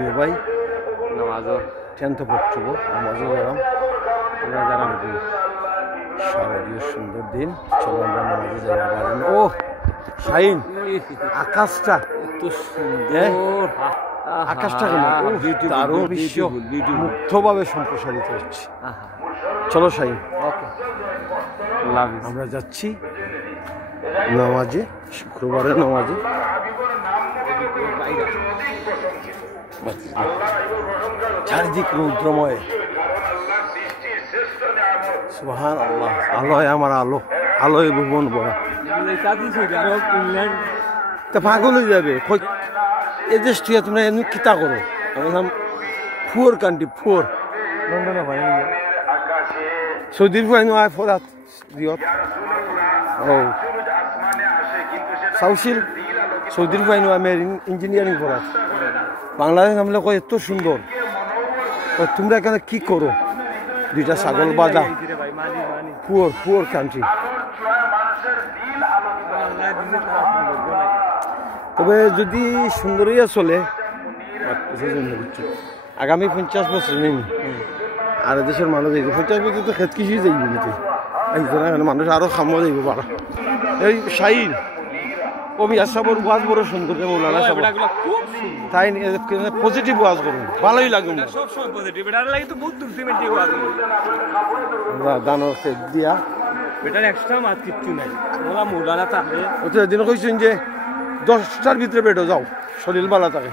ভাই নামাজও টেন্থ পড়ছব নামাজও যারাম যারাম শারদীয় সুন্দর দিন চলো আমরা নামাজে যাই। ও শাহিন আকাশটা এত সুন্দর, আকাশটা দারুণ দৃশ্য মুক্তভাবে সম্প্রসারিত হচ্ছে। চলো শাহিন আমরা যাচ্ছি নামাজে, শুক্রবারের নামাজে। চারিদিক রৌদ্রময়, সুবহান আল্লাহ। আলোয় আমার আলো, আলোয় ভুবন ভরা। তা পাগল হয়ে যাবে এ দেশ থেকে তোমরা এমনি কিতা করো। আমি নাম ফুয়ার কান্ট্রি, ফুয়ার লন্ডনে ভাই সৌদির ফাইন আয় ফরাত রিয়ত ও সাউসিল সৌদির ফাইন আমি ইঞ্জিনিয়ারিং ফরাত। বাংলাদেশ নামলে কয় এত সুন্দর, তোমরা এখানে কি করো? দুইটা ছাগল বাঁধা, পুয়ার পুয়ার কান্ট্রি। তবে যদি সুন্দরইয়া চলে আগামী 50 বছর নেই আর দেশের মানুষ যাইব 50 বছর তো খেত কিছুই যাইব কিন্তু মানুষ আরো খামো যাইব পারা। এই শাহিন কবির সাহেবের ওয়াজ বড় সুন্দর, মৌলানা সাহেব তাই পজিটিভ ওয়াজ করুন, ভালোই লাগে দানোর খেত দিয়া দিন কইছেন যে 10টার ভিতরে বেডো যাও, শরীর ভালো থাকে।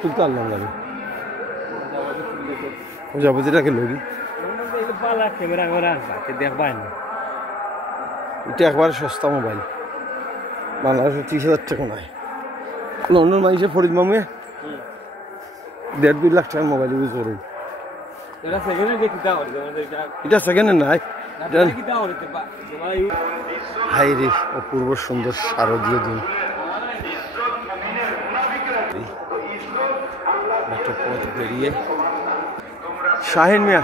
তুলতে আনলাম লাগে প্রজাপতিটাকে লড়ি এটা একবার সস্তা মোবাইল, বাংলাদেশে 30,000 টাকা নয়। লন্ডন মানুষে ফরিদ মামুয়ে 1.5-2 লাখ টাকার মোবাইল ইউজ করুন। এটা সেকেন্ডে নাই। হাই রে অপূর্ব সুন্দর শারদীয় দিন। একটা পথ বেরিয়ে শাহিন মিয়া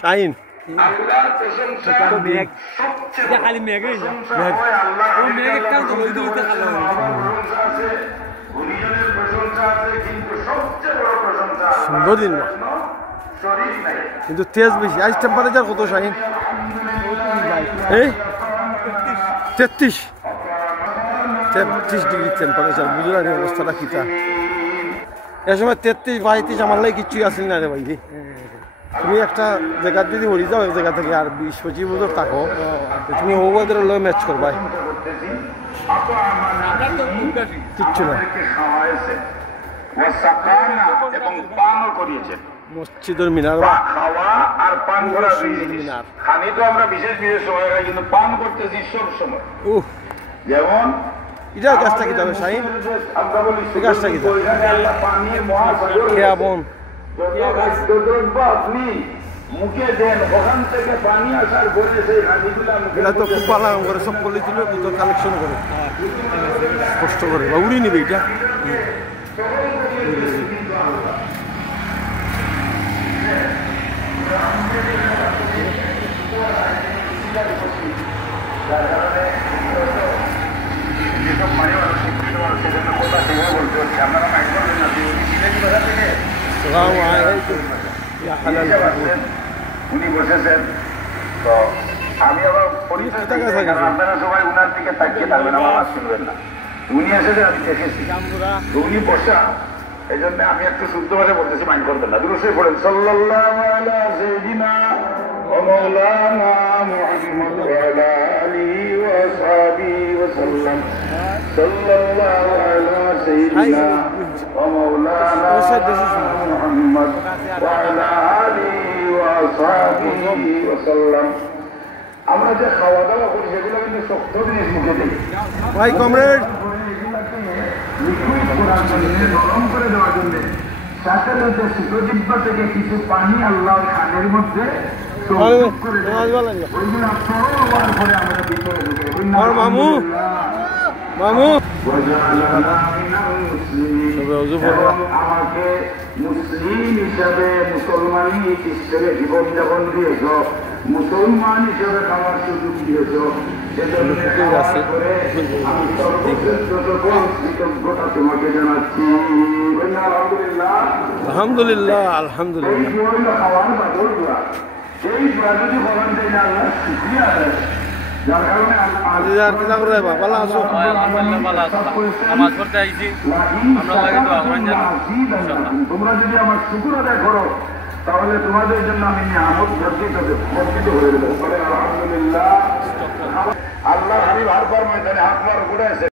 শাহিন সুন্দর দিন কিন্তু তেজ বেশি। আজ টেম্পারেচার কত শাহিন? এই 33 ডিগ্রি টেম্পারেচার। বুঝলাম অবস্থাটা কিতা এ সময় 33-32 আমার লাগে কিছুই আসেন না রে ভাই। তুমি একটা জায়গা যদি হরি যাও এক জায়গা থেকে আর 20-25 বছর থাকো, তুমি ওদের লয় ম্যাচ করবাই কিচ্ছু না। মসজিদের মিনার খাওয়া আর পান করা মিনার খানি তো আমরা বিশেষ বিশেষ সময় খাই, কিন্তু পান করতেছি সব সময়। যেমন এটা গাছটা কি যাবে শাহিন? গাছটা কি আপনি মুখে দেন, ওখান থেকে পানি আসার পরে সেই এটা তো খুব ভালো করে সব করলে ছিল কালেকশন করে কষ্ট করে বা উড়িয়ে নিবে এটা। উনি বসেছেন, তো আমি আবার আপনারা সবাই উনার দিকে তাকিয়ে থাকবেন, আমার শুনবেন না। উনি এসেছেন, আমি দেখেছি উনি বসা, এই জন্য আমি একটু শুদ্ধ ভাষা বলতেছি, মাইন্ড করবেন না। দুরূদ শরীফ পড়েন, সাল্লাল্লাহু আলা সাইয়্যিদিনা ওয়া মাওলানা মুহাম্মদ ওয়া আলা আলিহি ওয়া সাহবিহি ওয়া সাল্লাম। সাল্লাল্লাহু আলা সাইয়্যিদিনা ওয়া মাওলানা মুহাম্মদ ওয়া আলা আলিহি ওয়া সাহবিহি ওয়া সাল্লাম। আমরা যে খাওয়া দাওয়া করি সেগুলো কিন্তু শক্ত জিনিস মুখে দিই ভাই কমরেড, লিকুইড করার জন্য, গরম করে দেওয়ার জন্য সাথে সাথে সুজিব্বা থেকে কিছু পানি আল্লাহ খানের মধ্যে মামু মামু আমাকে মুসলিম হিসাবে মুসলমানি হিসেবে জীবনযাপন দিয়েছ, মুসলমান হিসেবে খাওয়ার সুযোগ দিয়েছ সেজন্য খাওয়ার করে আমি সর্বশ্রেষ্ঠ সকল কৃতজ্ঞতা তোমাকে জানাচ্ছি। আলহামদুলিল্লাহ আলহামদুলিল্লাহ আলহামদুলিল্লাহ। এই হইল খাওয়ার বাদর দোয়া। এই দোয়া যদি করেন দেয় না আল্লাহ খুশি আছে, যার কারণে আর কি না করে ভালো আছো? নামাজ পড়তে আইছি, আমরা লাগে দোয়া করেন যেন তোমরা যদি আমার শুকর আদায় করো তাহলে তোমাদের জন্য আমি নিয়ামত বর্ধিত করে দেবো। আলহামদুলিল্লাহ। আল্লাহ হাবিব হারবার ময়দানে হাত মার ঘুরে আছে।